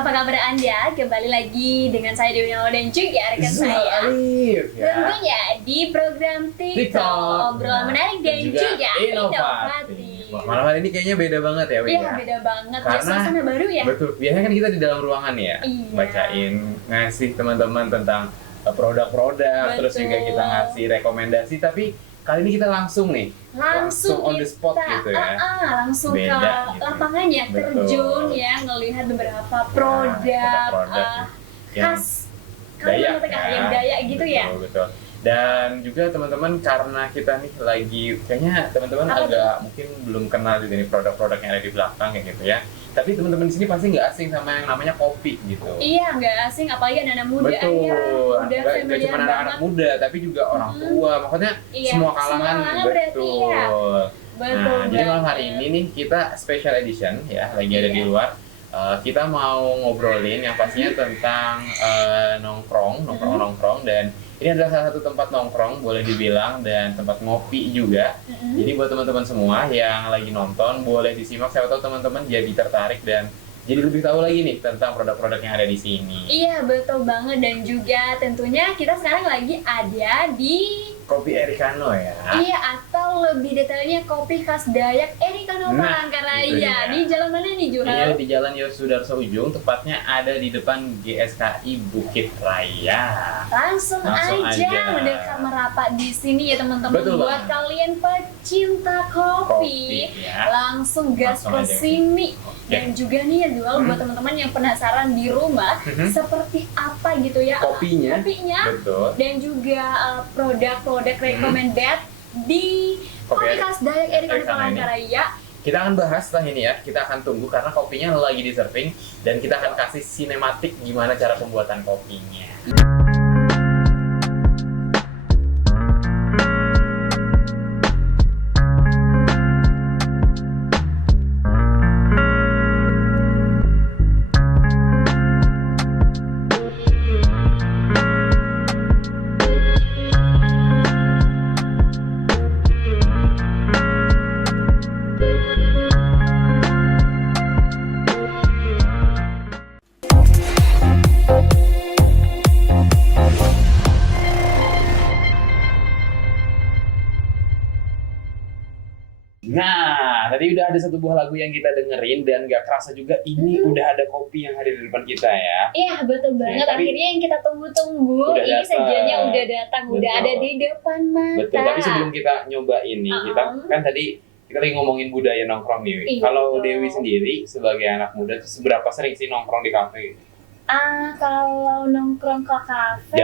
apa kabar Anda? Kembali lagi dengan saya Dewi Nawal dan juga rekan saya. Tentunya di program TikTok, obrolan menarik dan juga inovatif. Malam hari ini kayaknya beda banget ya, Win? Iya, beda banget. Karena suasana baru ya. Betul. Biasanya kan kita di dalam ruangan ya, bacain, ngasih teman-teman tentang produk-produk, terus juga kita ngasih rekomendasi. Tapi kali ini kita langsung on the spot gitu ya. Langsung beda, ke gitu. lapangan ya, terjun ya, ngelihat beberapa produk khas Dayak, yang Dayak gitu ya. Betul. Dan juga teman-teman, karena kita nih lagi, kayaknya teman-teman agak mungkin belum kenal juga nih produk-produk yang ada di belakang kayak gitu ya. Tapi teman-teman di sini pasti nggak asing sama yang namanya kopi gitu. Iya, nggak asing, apalagi anak-anak muda. Betul. Ya, udah Nggak cuma anak-anak muda, tapi juga orang tua. Maksudnya semua kalangan, betul. Ya. Betul. Nah, jadi malam hari ini nih kita special edition ya, lagi ada di luar. Kita mau ngobrolin yang pastinya tentang nongkrong dan ini adalah salah satu tempat nongkrong boleh dibilang dan tempat ngopi juga. Jadi buat teman-teman semua yang lagi nonton boleh disimak, siapa tahu teman-teman jadi tertarik dan jadi lebih tahu lagi nih tentang produk-produk yang ada di sini. Iya, betul banget. Dan juga tentunya kita sekarang lagi ada di Kopi Ericano ya. Iya, atau lebih detailnya kopi khas Dayak Ericano Palangkaraya. Di jalan mana nih, Jural? Iya, di Jalan Yosudarso Ujung, tepatnya ada di depan GSKI Bukit Raya. Langsung aja mendekat merapat di sini ya teman-teman. Buat kalian pecinta kopi ya. langsung gas ke sini. Dan juga nih ya Jual, buat teman-teman yang penasaran di rumah seperti apa gitu ya kopinya. Betul. Dan juga produk-produk recommended di kopi khas Dayak Ericano Palangkaraya. Kita akan bahas setelah ini ya, kita akan tunggu karena kopinya lagi di serving dan kita akan kasih sinematik gimana cara pembuatan kopinya. Nah, tadi udah ada satu buah lagu yang kita dengerin dan gak kerasa juga ini udah ada kopi yang hadir di depan kita ya. Iya, betul banget. Akhirnya yang kita tunggu-tunggu ini sajiannya udah datang, udah ada di depan mata. Betul, tapi sebelum kita nyoba ini, kita kan tadi kita lagi ngomongin budaya nongkrong nih. Kalau Dewi sendiri sebagai anak muda tuh seberapa sering sih nongkrong di kafe? Kalau nongkrong ke kafe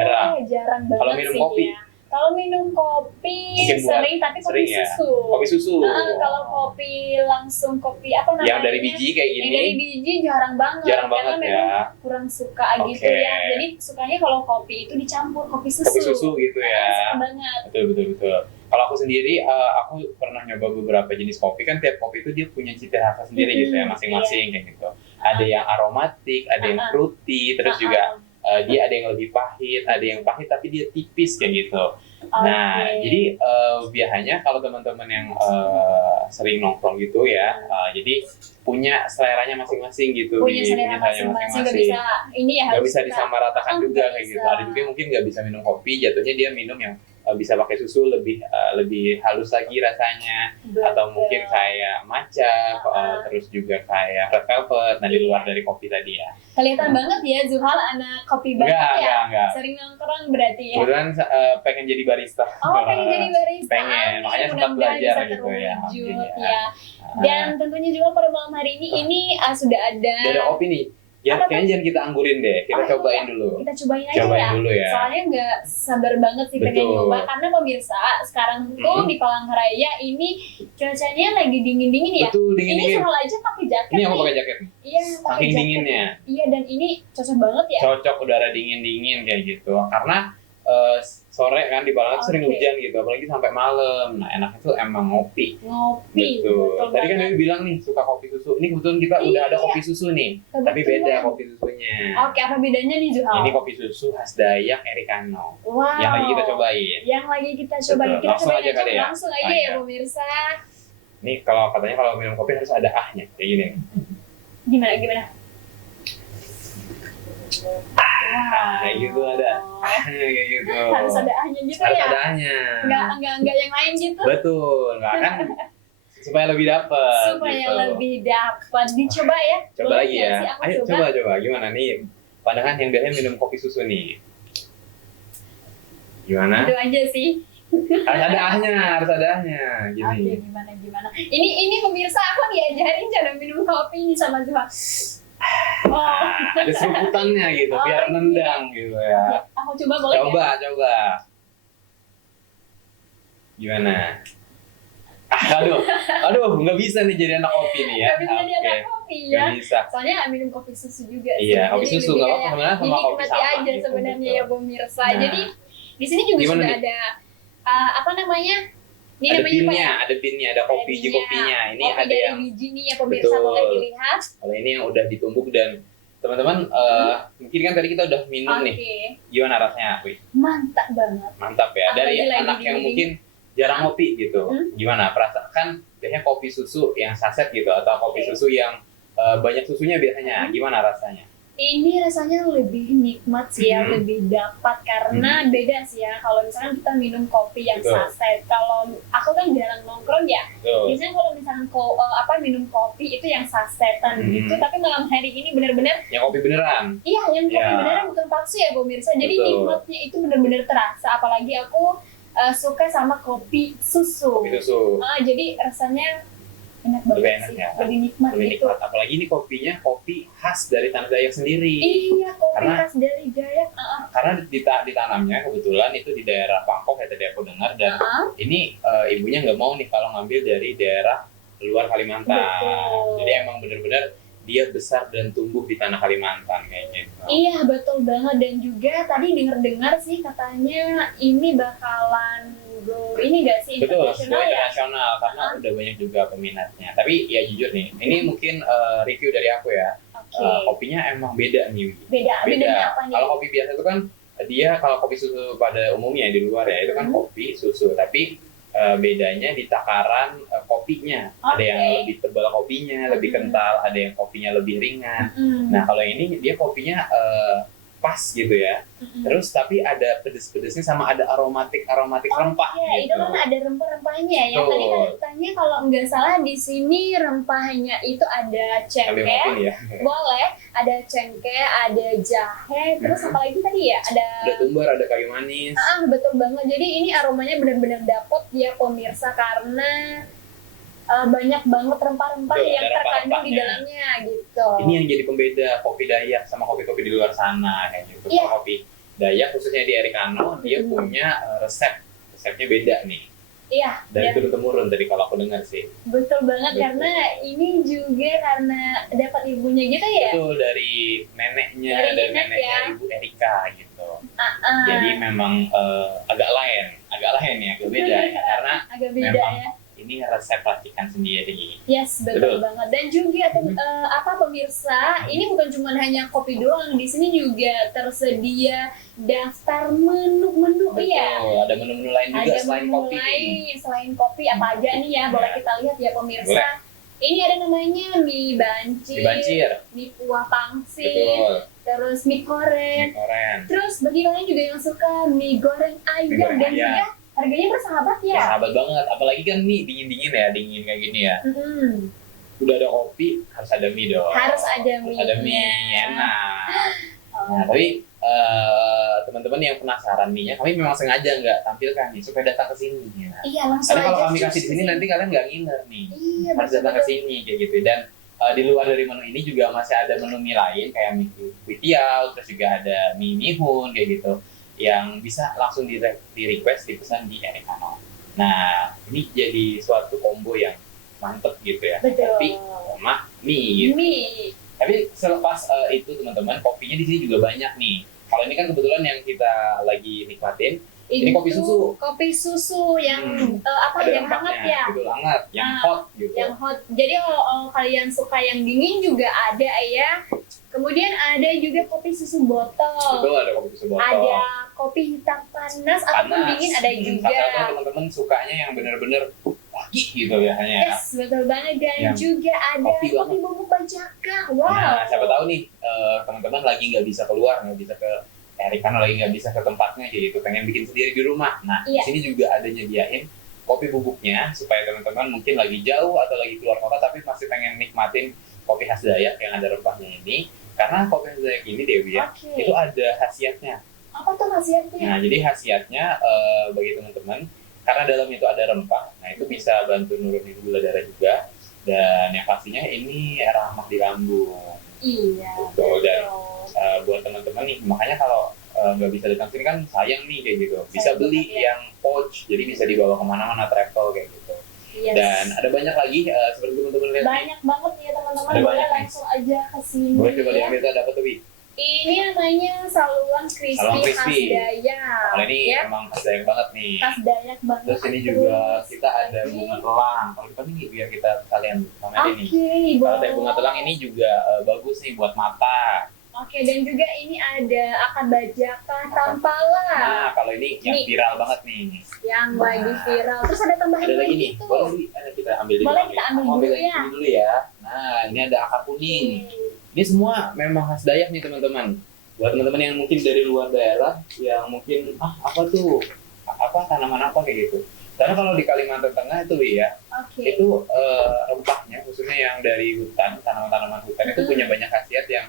jarang banget. Kalau minum kopi? Ya. Kalau minum kopi sering, tapi kopi susu. Kopi susu. Kalau kopi langsung kopi apa namanya? Yang dari biji kayak gini. Yang dari biji jarang banget. Karena memang kurang suka gitu ya. Jadi sukanya kalau kopi itu dicampur kopi susu. Kopi susu gitu ya. Suka banget. Betul. Kalau aku sendiri, aku pernah nyoba beberapa jenis kopi. Kan tiap kopi itu dia punya cita rasa sendiri gitu ya, masing-masing kayak gitu. Ada yang aromatik, ada yang fruity, terus juga dia ada yang lebih pahit, ada yang pahit tapi dia tipis kayak gitu. Nah, jadi biasanya kalau teman-teman yang sering nongkrong gitu ya, jadi punya seleranya masing-masing gitu. Punya selera masing-masing, nggak bisa disamaratakan juga kayak gitu. Ada juga yang mungkin nggak bisa minum kopi, jatuhnya dia minum yang bisa pakai susu lebih halus lagi rasanya. Atau mungkin kayak matcha, terus juga kayak red velvet. Nah, di luar dari kopi tadi ya. Kelihatan banget ya Zuhal anak kopi banget ya. Enggak. Sering nongkrong berarti ya. Kebetulan pengen jadi barista. Pengen jadi barista. Pengen, makanya sempat belajar gitu ya. Dan tentunya juga pada malam hari ini sudah ada. Udah ada kopi nih. Ya, kayaknya jangan kita anggurin deh, kita cobain dulu. Kita cobain aja dulu ya. Soalnya nggak sabar banget sih pengen nyoba, karena pemirsa sekarang tuh di Palangkaraya ini cuacanya lagi dingin-dingin ya. Betul, dingin. Ini Zuhal aja pakai jaket. Ini aku pakai jaket. Iya, pakai jaket. Dinginnya. Iya, dan ini cocok banget ya. Cocok udara dingin-dingin kayak gitu. Karena sore kan di Palembang sering hujan gitu, apalagi sampai malam. Nah, enak itu emang ngopi. Betul. Tadi kan Dewi bilang nih suka kopi susu. Ini kebetulan kita udah ada kopi susu nih, tapi beda kopi susunya. Oke, apa bedanya nih Zuhal? Ini kopi susu khas Dayak Ericano. Wow. Yang lagi kita cobain. Kita cobain aja ya. Langsung aja ya pemirsa. Nih kalau katanya kalau minum kopi harus ada ahnya kayak gini. Gimana? Kayak gitu ada. Kayak gitu. Harus ada ahnya gitu Harus ya. ada ahnya. Enggak yang lain gitu. Betul, nggak kan supaya lebih dapat. Supaya gitu. lebih dapat. Dicoba ya. Coba Boleh lagi nggak ya. sih aku Ayo coba gimana nih? Pandangan yang biasanya minum kopi susu nih. Gimana? Itu aja sih. Harus ada ahnya, gini. Oke, gimana. Ini pemirsa aku diajarin cara minum kopi ini sama Zuha. Oh, Ada seruputannya gitu, biar nendang gitu ya. aku coba boleh ya? Coba. Gimana? Aduh, nggak bisa nih jadi anak kopi nih ya. Nggak bisa jadi anak kopi ya. Nggak bisa. Soalnya nggak minum kopi susu juga sih. Iya, kopi Jadi susu lebih nggak apa-apa kayak sebenarnya sama kopi dinikmati sama aja gitu, sebenarnya betul. ya pemirsa. Nah, Jadi di sini juga gimana sudah nih? ada apa namanya? Ini Ada namanya apa ya? pinnya, ada kopi Ada kopinya. Ini kopi ada dari yang biji nih ya pemirsa, betul. boleh dilihat. Kalau ini yang udah ditumbuk dan teman-teman mungkin kan tadi kita udah minum nih. Gimana rasanya, Wih? Mantap banget. Mantap ya. Dari Apalagi anak lagi yang dingin. mungkin jarang ngopi gitu. Gimana perasaan? Kan biasanya kopi susu yang saset gitu atau kopi Oke. susu yang banyak susunya biasanya. Gimana rasanya? Ini rasanya lebih nikmat sih ya, lebih dapat karena beda sih ya. Kalau misalkan kita minum kopi yang Betul. saset, kalau aku kan jarang nongkrong ya. Tuh. Biasanya kalau misalkan minum kopi itu yang sasetan gitu, tapi malam hari ini benar-benar Yang kopi beneran. iya yang kopi Ya. beneran bukan palsu ya pemirsa. Jadi Betul. nikmatnya itu benar-benar terasa. Apalagi aku suka sama kopi susu. Kopi susu. Jadi rasanya enak Lebih banget enak sih, ya. lebih nikmat Lebih gitu. nikmat. Apalagi ini kopinya kopi khas dari Tanah Dayak sendiri. Iya, kopi Karena- khas dari Dayak. Karena ditanamnya kebetulan itu di daerah Bangkok ya tadi aku dengar dan ini ibunya nggak mau nih kalau ngambil dari daerah luar Kalimantan. Betul. Jadi emang bener-bener dia besar dan tumbuh di tanah Kalimantan kayak gitu. Iya betul banget, dan juga tadi dengar-dengar sih katanya ini bakalan go ini gak sih Betul, internasional sebuah ya? internasional karena udah banyak juga peminatnya. Tapi ya jujur nih, ini mungkin review dari aku ya. Oke. Kopinya emang beda nih. Bedanya apa nih? Kalau kopi biasa itu kan dia kalau kopi susu pada umumnya di luar ya itu kan kopi susu, tapi bedanya di takaran kopinya. Ada yang lebih tebal kopinya, lebih kental, ada yang kopinya lebih ringan. Nah kalau ini dia kopinya pas gitu ya. Terus tapi ada pedes-pedesnya sama ada aromatik rempah Iya, gitu. itu kan ada rempah-rempahnya ya. Tadi katanya kalau nggak salah di sini rempahnya itu ada Sambil cengkeh, ngopi ya. boleh, ada cengkeh, ada jahe, terus apa lagi tadi ya? Ada tumbar, ada kayu manis. Betul banget. Jadi ini aromanya benar-benar dapet ya pemirsa karena banyak banget rempah-rempah Betul, yang ada terkandung di rempah-rempahnya. dalamnya gitu. Ini yang jadi pembeda kopi Dayak sama kopi-kopi di luar sana kayak gitu. Iya. Kalau kopi Dayak khususnya di Ericano dia punya resepnya beda nih. Iya, Dan turun temurun tadi kalau aku dengar sih. betul banget Betul. karena ini juga karena dapat ibunya gitu ya. Betul dari neneknya, Dari dari nenek neneknya ya. Ibu Erika gitu. Ah, Jadi memang agak lain ya, agak beda ya karena agak beda memang ya. ini resep racikan sendiri. Yes, betul banget. Dan juga pemirsa, ini bukan cuma hanya kopi doang, di sini juga tersedia daftar menu-menu ya. Betul, ada menu-menu lain juga Ada selain menu kopi. lain selain kopi apa aja nih ya, boleh kita lihat ya pemirsa. Boleh. Ini ada namanya mie bancir, Dibancir. mie kuah pangsit, Betul. terus mie goreng. Mie goreng. Terus bagi kalian juga yang suka mie goreng ayam Mie goreng dan ayam. juga harganya bersahabat ya. Sahabat banget, apalagi kan mie dingin-dingin ya, dingin kayak gini ya. Udah ada kopi, harus ada mie dong. Harus ada mie. Harus ada mie, enak. Nah, tapi teman-teman yang penasaran mie-nya, kami memang sengaja nggak tampilkan nih supaya datang ke sini. Ya. Iya, langsung Karena kalau aja kami cus kasih di sini kesini. nanti kalian nggak ngiler nih. Iya, Harus datang ke sini kayak gitu. Dan di luar dari menu ini juga masih ada menu mie lain kayak mie kuitiao, terus juga ada mie mihun kayak gitu yang bisa langsung di request dipesan di Ericano. Nah, ini jadi suatu combo yang mantep gitu ya. Betul. Kopi sama mie gitu. Mie. Tapi selepas itu teman-teman, kopinya di sini juga banyak nih. Kalau ini kan kebetulan yang kita lagi nikmatin, ini kopi susu. Kopi susu yang ada yang hangat rempahnya, ya. betul hangat, yang Nah, hot gitu. Yang hot. Jadi kalau kalian suka yang dingin juga ada ya. Kemudian ada juga kopi susu botol. Betul, ada kopi susu botol. Ada kopi hitam panas ataupun dingin ada juga. Atau teman-teman sukanya yang bener-bener wah Aki gitu biasanya ya. Yes, betul banget. Dan Yang juga ada kopi kopi bubuk Bajaka. Wow. Nah, siapa tahu nih teman-teman lagi nggak bisa keluar, nggak bisa ke Erikan, lagi nggak bisa ke tempatnya gitu, pengen bikin sendiri di rumah. Nah, di sini juga ada nyediain kopi bubuknya supaya teman-teman mungkin lagi jauh atau lagi keluar kota tapi masih pengen nikmatin kopi khas Dayak yang ada rempahnya ini. Karena kopi khas Dayak ini Dewi ya, itu ada khasiatnya. Apa tuh khasiatnya? Nah, jadi khasiatnya bagi teman-teman, karena dalam itu ada rempah, nah itu bisa bantu nurunin gula darah juga. Dan yang pastinya ini ramah di lambung. Iya. Betul. Dan buat teman-teman nih, makanya kalau nggak bisa datang sini kan sayang nih kayak gitu. Bisa beli yang pouch, jadi bisa dibawa kemana-mana travel kayak gitu. Yes. Dan ada banyak lagi seperti teman-teman lihat. Banyak banget ya teman-teman, boleh langsung aja ke sini. Boleh coba diambil tuh, dapat tuh. Ini namanya saluang crispy khas Dayak. Kalau ini emang khas Dayak banget nih. Khas Dayak banget. Terus ini juga kita ada bunga telang. Kalau kita nih biar kita kalian sama ini. Kalau teh bunga telang ini juga bagus nih buat mata. Oke, dan juga ini ada akar bajaka tampala. Nah, kalau ini yang viral banget nih. Yang lagi viral. Terus ada tambahan ada lagi nih. Boleh kita ambil dulu. Boleh kita ambil dulu ya. Nah, ini ada akar kuning. Ini semua memang khas Dayak nih teman-teman. Buat teman-teman yang mungkin dari luar daerah, yang mungkin apa tuh, apa tanaman apa kayak gitu. Karena kalau di Kalimantan Tengah itu ya, itu rempahnya khususnya yang dari hutan, tanaman-tanaman hutan itu punya banyak khasiat yang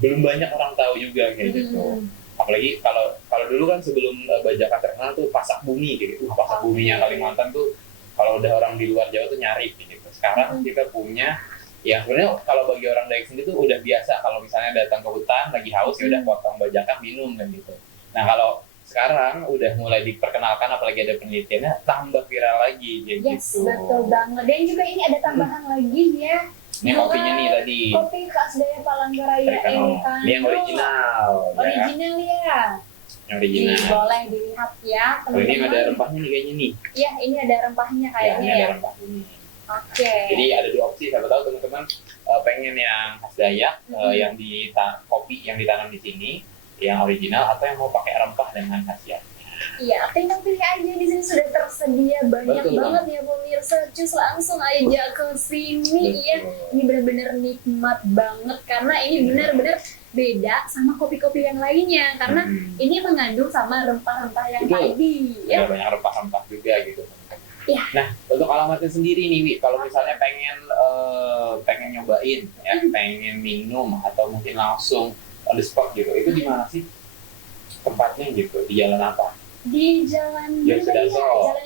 belum banyak orang tahu juga kayak gitu. Apalagi kalau dulu kan sebelum Bajaka terkenal tuh pasak bumi kayak gitu. Pasak buminya Kalimantan tuh kalau udah orang di luar Jawa tuh nyari kayak gitu. Sekarang kita punya ya sebenarnya kalau bagi orang Dayak sendiri tuh udah biasa kalau misalnya datang ke hutan lagi haus ya udah potong bajaka minum kan gitu. Nah kalau sekarang udah mulai diperkenalkan apalagi ada penelitiannya tambah viral lagi kayak gitu. Yes, betul banget. Dan juga ini ada tambahan lagi ya. Ini kopinya nih tadi. Kopi khas Dayak Palangkaraya Erikan. Ini yang original. Original ya. Yang original. Boleh dilihat ya teman-teman. Ini ada rempahnya nih kayaknya nih. Iya, ini ada rempahnya kayaknya ya. Ini ada rempahnya. Oke. Jadi ada dua opsi, siapa tahu teman-teman pengen yang khas Dayak, yang kopi yang ditanam di sini, yang original, atau yang mau pakai rempah dengan khasiatnya. Iya, tinggal pilih aja, di sini sudah tersedia banyak banget ya pemirsa. Cus langsung aja ke sini ya. Ini benar-benar nikmat banget karena ini benar-benar beda sama kopi-kopi yang lainnya karena ini mengandung sama rempah-rempah yang tadi. Ya, banyak rempah-rempah juga gitu. Ya. Nah, untuk alamatnya sendiri nih, Wi, kalau misalnya pengen nyobain, ya, pengen minum atau mungkin langsung on the spot gitu, itu di mana sih tempatnya gitu? Di jalan apa? Di Jalannya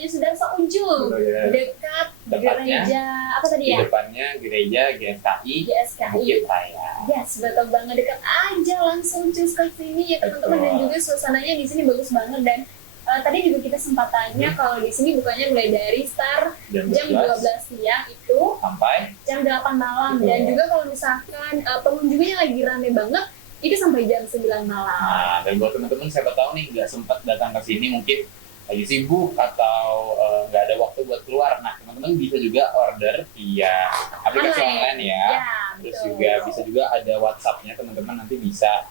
Sudarso Ujung, dekat gereja apa tadi ya? Di depannya gereja GSKI. Bukit Raya. Yes, betul banget, dekat aja langsung cus ke sini ya teman-teman. Dan juga suasananya di sini bagus banget dan tadi juga kita sempat tanya kalau di sini bukanya mulai dari jam 12 siang itu sampai jam 8 malam. Dan juga kalau misalkan pengunjungnya lagi rame banget itu sampai jam 9 malam. Nah, dan buat teman-teman siapa tahu nih nggak sempat datang ke sini, mungkin lagi sibuk atau nggak ada waktu buat keluar. Nah, teman-teman bisa juga order via aplikasi online ya. Terus juga bisa juga ada WhatsApp-nya, teman-teman nanti bisa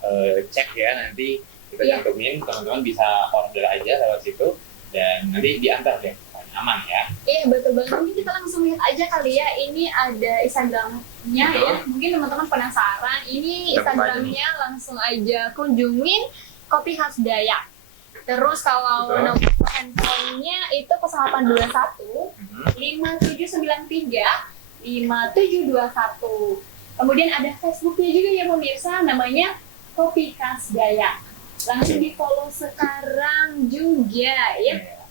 cek ya, nanti kita cantumin, teman-teman bisa order aja lewat situ dan nanti diantar deh, aman ya. Iya, betul banget. Mungkin kita langsung lihat aja kali ya, ini ada Instagramnya ya, mungkin teman-teman penasaran. Ini Instagramnya, langsung aja kunjungin Kopi Khas Dayak. Terus kalau nomor handphonenya itu 0821 5793 5721. Kemudian ada Facebooknya juga ya pemirsa, namanya Kopi Khas Dayak. Langsung di follow sekarang juga ya.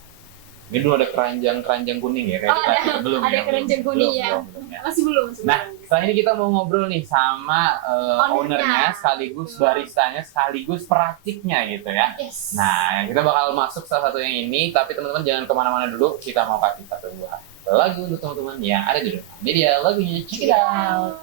Ini dulu ada keranjang kuning ya, kayak belum ada keranjang kuning ya. Masih belum. Nah, setelah ini kita mau ngobrol nih sama ownernya, sekaligus baristanya, sekaligus peraciknya gitu ya. Yes. Nah, kita bakal masuk salah satu yang ini, tapi teman-teman jangan kemana-mana dulu. Kita mau kasih satu buah lagu untuk teman-teman yang ada di rumah. Ini dia lagunya, check it out.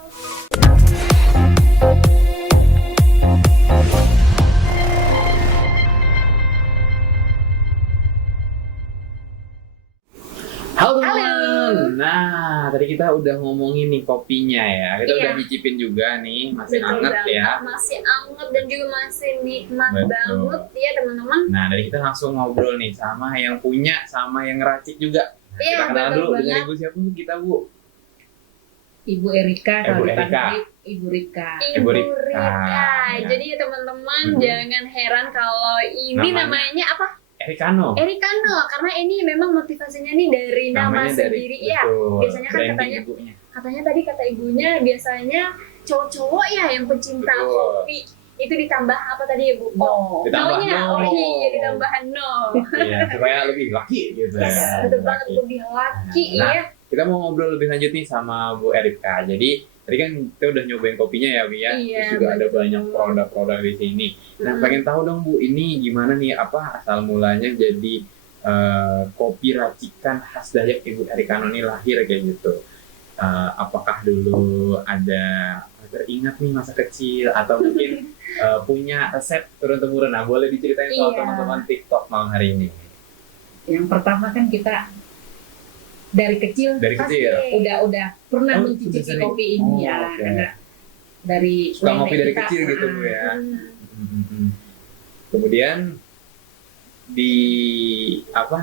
Halo teman. Nah, tadi kita udah ngomongin nih kopinya ya. Kita udah nyicipin juga nih, masih hangat ya. Masih hangat dan juga masih nikmat banget ya teman-teman. Nah, dari kita langsung ngobrol nih sama yang punya, sama yang ngeracik juga. Iya, Kita kenalan betul dulu dengan banget. ibu siapa kita, Bu? Ibu Erika, kalau Ibu Erika. dipanggil Ibu Rika. Ibu Ibu Rika. Rika. Ya. Jadi ya teman-teman Mhm. jangan heran kalau ini namanya apa? Erikano. Erikano, karena ini memang motivasinya nih dari nama Namanya sendiri. Iya, betul, biasanya kan branding katanya- ibunya. katanya tadi kata ibunya biasanya cowok-cowok ya yang pecinta Betul. kopi itu ditambah apa tadi ya Bu? No. Ditambah No-nya, no. oh iya ditambahan no. Iya, supaya lebih laki gitu Yes, ya. betul banget Laki. lebih laki Nah, ya. Kita mau ngobrol lebih lanjut nih sama Bu Erika. Jadi tadi kan kita udah nyobain kopinya ya, Bu ya. Iya, Terus juga ada betul. banyak produk-produk di sini. Nah, Hmm. pengen tahu dong Bu, ini gimana nih apa asal mulanya jadi kopi racikan khas Dayak Ibu Erikano ini lahir kayak gitu. Apakah dulu ada teringat nih masa kecil atau mungkin punya resep turun-temurun? Nah, boleh diceritain soal Iya. teman-teman TikTok malam hari ini. Yang pertama kan kita dari kecil Dari Pasti. kecil. udah pernah Oh, mencicipi sudah sering. kopi ini Oh, ya, oke. karena dari Suka nenek ngopi dari kita, kecil gitu, Bu ya. Hmm. Kemudian di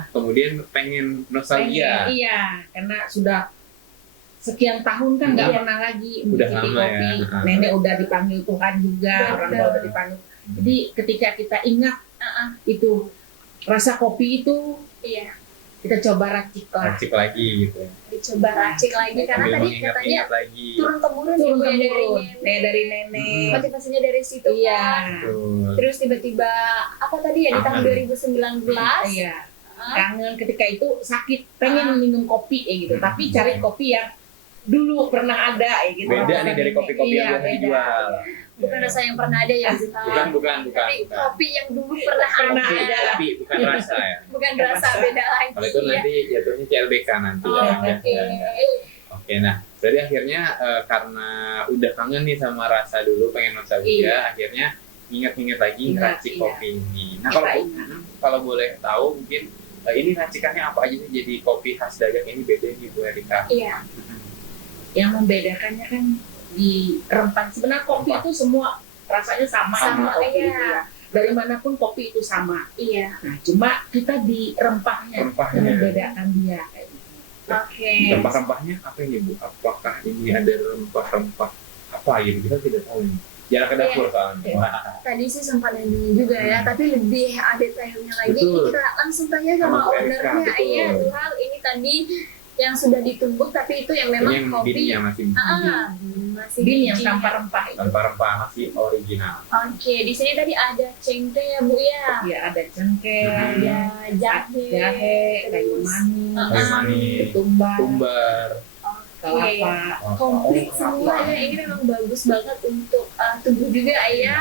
kemudian pengen nostalgia. Iya, karena sudah sekian tahun kan nggak Iya. pernah lagi Udah mencicipi lama kopi. ya. Nenek udah dipanggil Tuhan juga, Betul. orang tua udah dipanggil. Jadi ketika kita ingat itu rasa kopi itu, Iya, kita coba racik lah. Racik lagi gitu. dicoba racik lagi karena Sambil tadi katanya mengingat-ingat lagi. turun-temurun Turun ibu ya dari temurun, nenek. dari nenek. Motivasinya dari situ Iya. kan. Betul. Terus tiba-tiba apa tadi ya di tahun Kangen. 2019 Iya. ah, Kangen ketika itu sakit, pengen minum kopi gitu. Tapi cari kopi yang dulu pernah ada gitu. Beda nih dari kopi-kopi Iya, yang biasa beda. dijual. bukan rasa yang pernah ada ya Bukan. tapi kopi yang dulu pernah Pernah ada ada. Tapi bukan rasa ya. bukan rasa beda lagi Kalau itu ya. nanti jatuhnya CLBK nanti Oh, ya. oke. Oke, nah jadi akhirnya karena udah kangen nih sama rasa dulu, pengen nostalgia, Iya. akhirnya ingat-ingat lagi Ingat, racik iya. kopi ini. Nah Kita kalau ingat. kalau boleh tahu mungkin ini racikannya apa aja sih jadi kopi khas Dayak ini beda nih Bu Erika? Iya, Yang membedakannya kan di rempah. Sebenarnya kopi Rempah. itu semua rasanya sama, Sama, kopi iya. itu ya. Dari manapun kopi itu sama. iya. Nah, cuma kita di rempahnya yang Rempahnya. membedakan dia. Kayak gitu. Oke. Rempah-rempahnya apa ini Bu? Apakah ini ada rempah-rempah apa gitu? Kita tidak tahu nih. Jarang ke dapur soalnya. Iya. Wah. Tadi sih sempat nanya juga ya, tapi lebih ada detailnya lagi. Betul. Kita langsung tanya sama Sama Bu Erika, ownernya. betul. Iya, Tuhal ini tadi yang sudah ditumbuk, tapi itu yang memang Ini yang kopi. bininya masih Masih Bin yang biji. tanpa rempah itu. tanpa rempah, masih original. Oke, di sini tadi ada cengkeh ya Bu ya. Ya, ada cengkeh, Ada jahe, jahe, kayu terus, manis, Kayu manis, ketumbar, tumbar, kelapa. komplit Oh, semua kelapa. ya. Ini memang bagus banget untuk tubuh juga ya.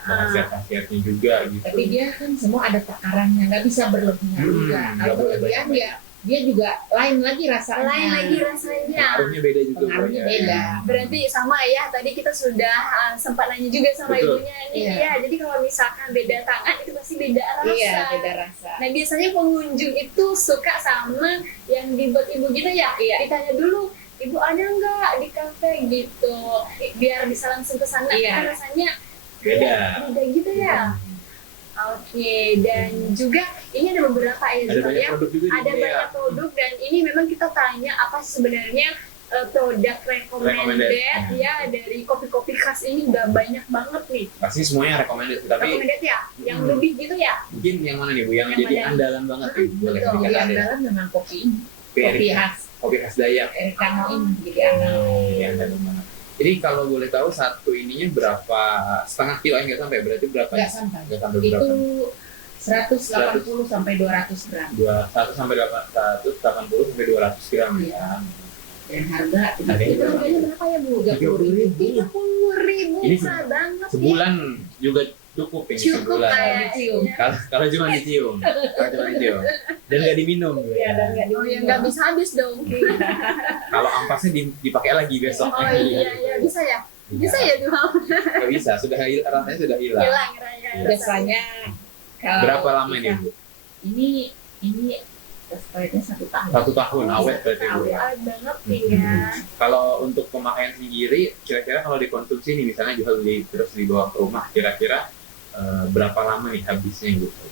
khasiat-khasiatnya juga gitu. Tapi dia kan semua ada takarannya, nggak bisa berlebihan juga. nggak Kalau boleh berlebihan banyak-banyak. dia juga lain lagi rasanya. Lain lagi rasanya. Pengaruhnya beda juga. Bu, Pengaruhnya ya. beda. Berarti sama ya, tadi kita sudah sempat nanya juga sama Betul. ibunya nih Iya. ya. Jadi kalau misalkan beda tangan itu pasti beda rasa. Iya, beda rasa. Nah biasanya pengunjung itu suka sama yang dibuat ibu gitu ya. Iya. Ditanya dulu, ibu ada nggak di kafe gitu, biar bisa langsung ke sana. Iya. Kan rasanya Beda. beda gitu ya. Oke, dan juga ini ada beberapa ya, Ada banyak ya. produk juga Ada nih, banyak ya. produk dan ini memang kita tanya apa sebenarnya produk recommended Recommended. ya dari kopi-kopi khas ini udah banyak banget nih. Pasti semuanya recommended, tapi Recommended ya, yang Hmm. lebih gitu ya. mungkin yang mana nih Bu? Yang Yang jadi mana? andalan banget nih. Boleh Betul. Jadi dikatakan ya. andalan dengan kopi ini, Kopi kopi Erika. khas Kopi khas Dayak. Erikano ini jadi andalan. Jadi andalan banget. Jadi kalau boleh tahu satu ininya berapa, setengah kilo yang nggak sampai, berarti berapa? Nggak sampai. Nggak sampai Itu berapa? 180 sampai 200 gram. 1 sampai 180 sampai 200 gram ya. Dan harga Ada yang Itu harganya berapa ya Bu? 30.000. 30.000, Ini murah banget ya. Sebulan juga cukup ini Cukup sebulan. kayaknya. Kalau cuma dicium, dan nggak diminum. Iya, dan nggak Oh ya nggak bisa habis dong. Kalau ampasnya dipakai lagi besok. Oh iya, bisa ya? Bisa ya tuh? Nggak bisa, rasanya sudah hilang. Hilang raya. biasanya kalau Berapa lama ini kita- Bu? Ini expirednya 1 tahun. 1 tahun, awet berarti Bu. Awet. Awet banget nih ya. Kalau untuk pemakaian sendiri, kira-kira kalau dikonsumsi nih, misalnya jual beli terus dibawa ke rumah, kira-kira berapa lama nih habisnya gitu?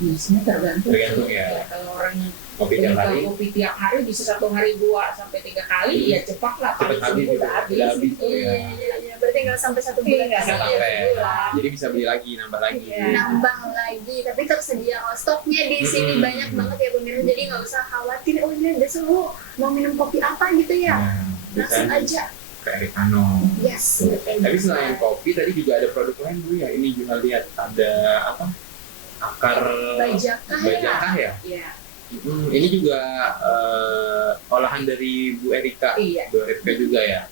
Ya, sebenarnya tergantung. Tergantung ya. Kalau orangnya Kopi tiap hari. kopi tiap hari bisa 1 hari 2 sampai 3 kali, ya cepat lah. Cepet paling habis seminggu gitu. udah habis. Udah habis. Iya. Berarti nggak sampai 1 Iya, bulan. nggak Nggak sampai. sampai. Sebulan. Jadi bisa beli lagi, nambah lagi. Iya. Nambah lagi, tapi tersedia stoknya di sini banyak banget ya pemirsa, jadi nggak usah khawatir oh ini besok lu mau minum kopi apa gitu ya, Nah, langsung bisa aja. ke Americano. Yes, betul. Tapi selain kopi tadi juga ada produk lain Bu ya. Ini juga lihat ada apa? Akar Bajakah ya. bajakah ya. Iya. Ini juga olahan dari Bu Erika. Iya. Bu Erika juga ya.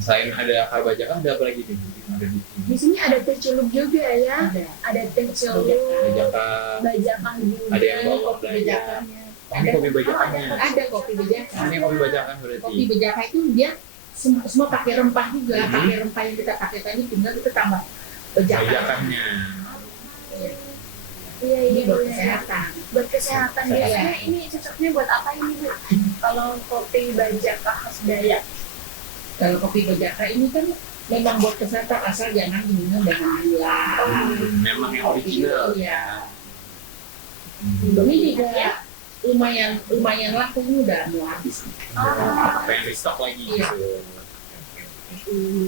Selain ada akar bajakah ada apa lagi nih? Yang ada di sini? Di sini ada teh celup juga ya, ada teh celup, Bajakah. bajakah juga. Ada yang bawang Kopi daya. bejakannya. Ini kopi bajakahnya. Ada kopi bejakan. Ini kopi bajakah berarti. Kopi bejakan itu dia semua pakai rempah juga. Mhm. Pakai rempah yang kita pakai tadi, tinggal kita tambah bejakan. Bajakahnya. Iya, Ini buat iya. kesehatan. Buat kesehatan Kesehatan. biasanya ini cocoknya buat apa ini Bu? Kalau kopi bajakah khas Dayak. Kalau kopi bejakan ini kan memang buat kesehatan, asal jangan diminum dengan gula. Memang yang original. Iya. Hmm. Ini juga lumayan laku, ini udah mau habis. Pengen restock lagi Iya. gitu.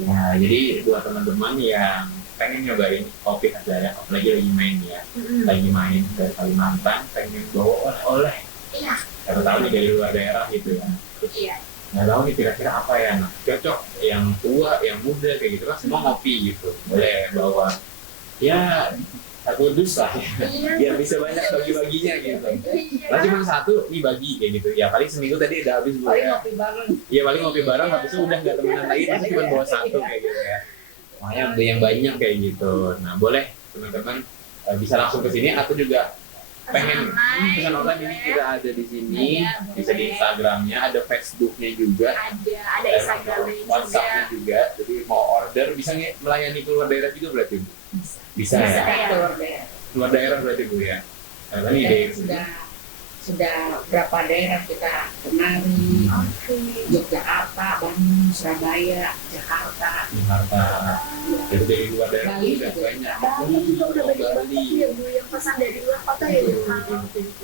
Nah, jadi buat teman-teman yang pengen nyobain kopi khas Dayak, apalagi lagi main ya, lagi main ke Kalimantan, pengen bawa oleh-oleh. Iya. Siapa tahu nih dari luar daerah gitu ya. Iya. Nggak tahu nih kira-kira apa yang cocok, yang tua, yang muda kayak gitu kan semua ngopi gitu. Boleh bawa ya 1 dus lah ya. Iya. Biar bisa banyak bagi-baginya gitu. Iya. Lah cuma 1 nih bagi kayak gitu. Ya paling seminggu tadi udah habis Bu Paling ya. ngopi bareng. Iya paling ngopi bareng habis itu udah nggak temenan lagi, tapi cuma bawa 1 kayak gitu ya. Makanya beli yang banyak kayak gitu. Nah boleh teman-teman bisa langsung ke sini atau juga pengen pesan online ini kita ada di sini, Ada, bisa di boleh. Instagramnya, ada Facebooknya juga, Ada dan Instagramnya juga. WhatsAppnya juga. Jadi mau order bisa melayani keluar daerah juga berarti Bu? Bisa Bisa. ya. Kita keluar daerah. Keluar daerah berarti Bu ya. Nah, tadi Kita deh. sudah berapa daerah kita kemari, Oke. Yogyakarta, Bandung, Surabaya, Jakarta. Jakarta. Jadi dari luar daerah Bali udah juga. banyak. Bali juga udah banyak banget Bali. ya Bu yang pesan dari luar kota ya Bu.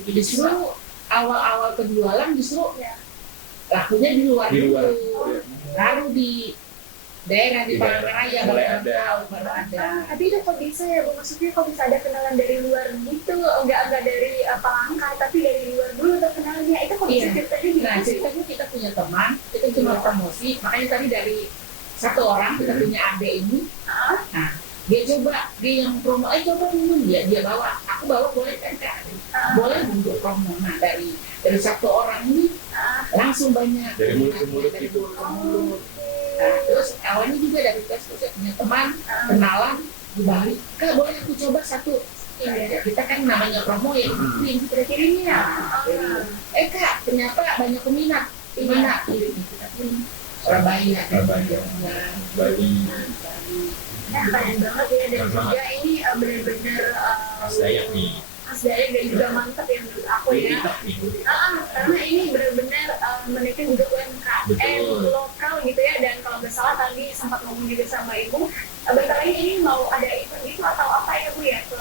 Justru awal-awal penjualan justru Ya. lakunya di luar Di luar. dulu. Baru di daerah di Di daerah. Palangkaraya Mulai baru ada. tahu, baru ada. Tapi itu kok bisa ya Bu? Maksudnya kok bisa ada kenalan dari luar gitu? Enggak dari Palangka, tapi dari luar dulu terkenalnya. Itu kok bisa Iya. ceritanya Nah, gitu sih? ceritanya kita punya teman, kita cuma promosi, makanya tadi dari 1 orang kita punya adik ini. Ah. Nah, dia coba, dia yang promo, coba minum, dia bawa, aku bawa boleh kan Kak? Boleh untuk promo. Nah, dari 1 orang ini langsung banyak. Dari mulut ke mulut Dari gitu. mulut ke mulut. Nah, terus awalnya juga dari Facebook saya punya teman, kenalan di Bali, Kak boleh aku coba 1. Iya, kita kan namanya promo ya, kira-kira ini ya. Kak, ternyata banyak peminat. Di mana? Kita pilih Surabaya, Surabaya. Bali. Keren banget ya, dan Keren juga ini benar-benar Khas Dayak nih. khas Dayak dan juga mantap ya menurut aku Ini ya. enak nih. Karena ini benar-benar mereka juga UMKM Betul. lokal gitu ya, dan kalau nggak salah tadi sempat ngomong juga sama ibu, bentar lagi ini mau ada event gitu atau apa ya Bu ya ke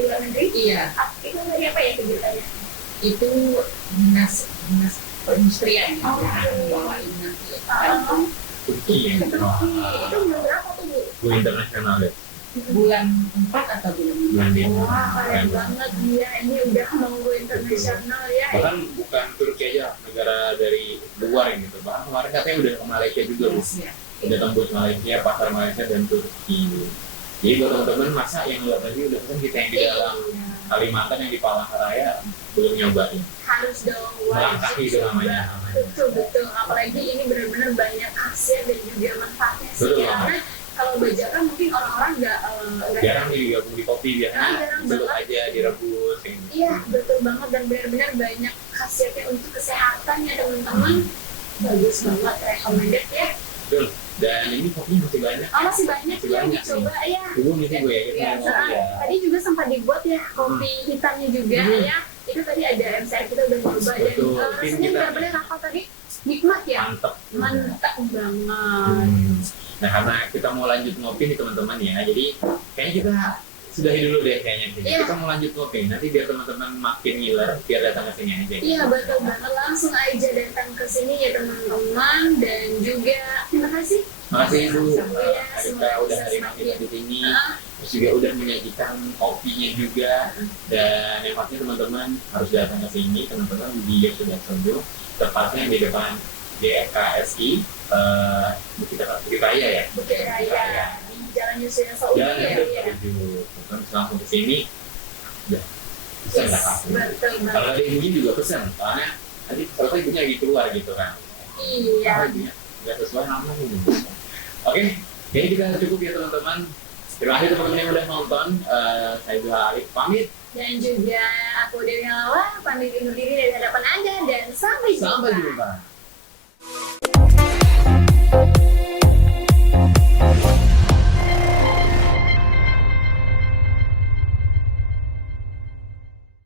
luar negeri? Iya, Itu dari apa ya kegiatannya? itu dinas perindustrian ya, Oh. bawain nanti. Turki ya. Itu bulan berapa tuh Bu? Go internasional ya. Bulan 4 atau bulan 5? Bulan lima. Wah keren banget dia, ini udah mau go internasional ya. Bahkan bukan Turki aja, negara dari luar gitu. Bahkan kemarin katanya udah ke Malaysia juga Bu. Iya. Udah tembus Malaysia, pasar Malaysia dan Turki. Jadi buat teman-teman masa yang luar negeri udah pesan, kita yang di dalam Kalimantan yang di Palangkaraya belum nyobain. Harus dong Melangkahi itu namanya. betul, apalagi ini benar-benar banyak khasiat dan juga manfaatnya sih. Betul Karena kalau bajakan mungkin orang-orang nggak Jarang nih digabung di kopi, biasanya jarang dulu banget. aja direbus kayak gitu. Iya betul banget, dan benar-benar banyak khasiatnya untuk kesehatan ya teman-teman. Bagus banget, recommended ya. Betul. Dan ini kopinya masih banyak. Masih banyak Masih ya banyak dicoba ya. Dulu gitu Bu ya, kita Ya, ngomong ya. tadi juga sempat dibuat ya kopi hitamnya juga ya. Itu tadi ada MCR kita udah coba, dan Betul, tim rasanya kita. benar-benar apa tadi? Nikmat ya. Mantep. Mantap banget. Nah karena kita mau lanjut ngopi nih teman-teman ya, jadi kayaknya kita sudahi dulu deh kayaknya sih. Iya. Kita mau lanjut ngopi. Nanti biar teman-teman makin ngiler, biar datang ke sini aja. Iya betul banget, langsung aja datang ke sini ya teman-teman, dan juga terima kasih. Makasih Ibu. Iya, Kita semoga udah bisa terima semakin- kita di sini. Ah, Terus juga udah menyajikan kopinya juga. Dan yang pasti teman-teman harus datang ke sini. Teman-teman di sudah sembuh. Tepatnya di depan DFKSI. Bukit Raya ya. Bukit Raya di Jalan Yosuyoso Ubi Jalan ya. yang Iya. menuju. Terus langsung ke sini. Udah. Bisa Yes, nggak apa-apa. betul Kalau banget. ada ibunya juga pesan, soalnya nanti selesai ibunya lagi keluar gitu kan. Iya. Oh, ibunya nggak sesuai nama ini. Oke, kayaknya kita cukup ya teman-teman. Terima kasih teman-teman yang udah nonton. Saya Dua Alif pamit. Dan juga aku Dewi Lawa pamit undur diri dari hadapan Anda, dan sampai jumpa. Sampai jumpa.